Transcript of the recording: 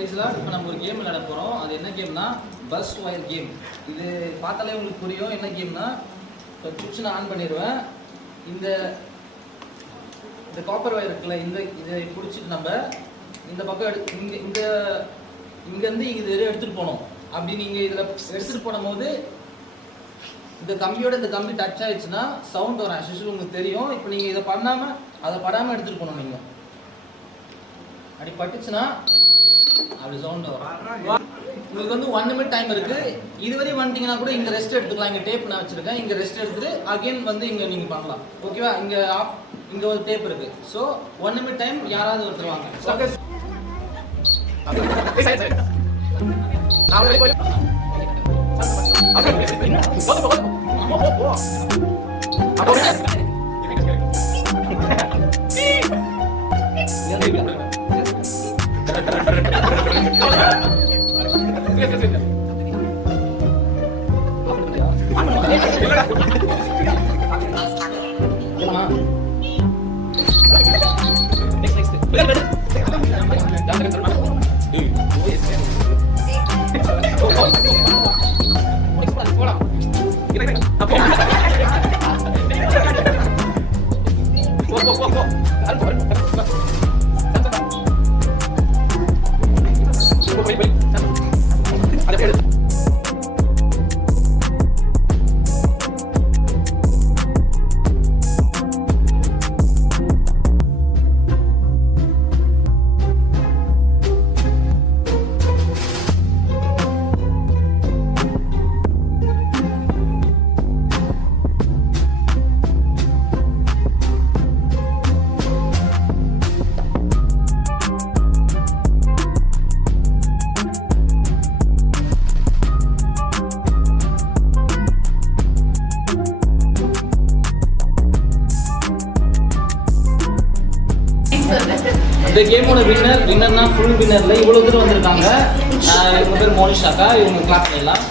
இப்போ நம்ம ஒரு கேம் விளையாட போகிறோம். அது என்ன கேம்னா பஸ் ஒயர் கேம். இது பார்த்தாலே உங்களுக்கு புரியும் என்ன கேம்னா. இப்போ சுவிட்ச் நான் ஆன் பண்ணிடுவேன். இந்த காப்பர் ஒயர் இருக்குல்ல, இதை பிடிச்சிட்டு நம்ம இந்த பக்கம் இங்கேருந்து இது எடுத்துகிட்டு போகணும். அப்படி நீங்கள் இதில் எடுத்துகிட்டு போகும்போது இந்த கம்பி டச் ஆயிடுச்சுன்னா சவுண்ட் வரும். ஆக்சுவலி உங்களுக்கு தெரியும். இப்போ நீங்கள் இதை அதை படாமல் எடுத்துகிட்டு போகணும். நீங்கள் அப்படி பட்டுச்சுன்னா அப்படி சவுண்ட் வரும். உங்களுக்கு வந்து 1 நிமிட் டைம் இருக்கு. இதுவரையும் வந்துட்டீங்கன்னா கூட இங்க ரெஸ்ட் எடுத்துக்கலாம். இங்க டேப் நான் வச்சிருக்கேன். இங்க ரெஸ்ட் எடுத்துட்டு அகைன் வந்து இங்க நீங்க பண்ணலாம். ஓகேவா? இங்க ஒரு டேப் இருக்கு. சோ 1 நிமிட் டைம் யாராவது ஒருத்தர் வாங்க. இந்த கேமோட வின்னர்னா ஃபுல் வின்னர்ல இவ்வளவு தூரம் வந்திருக்காங்க. இவங்க பேர் மோனிஷாக்கா. இவங்க கிளாஸ் பண்ணலாம்.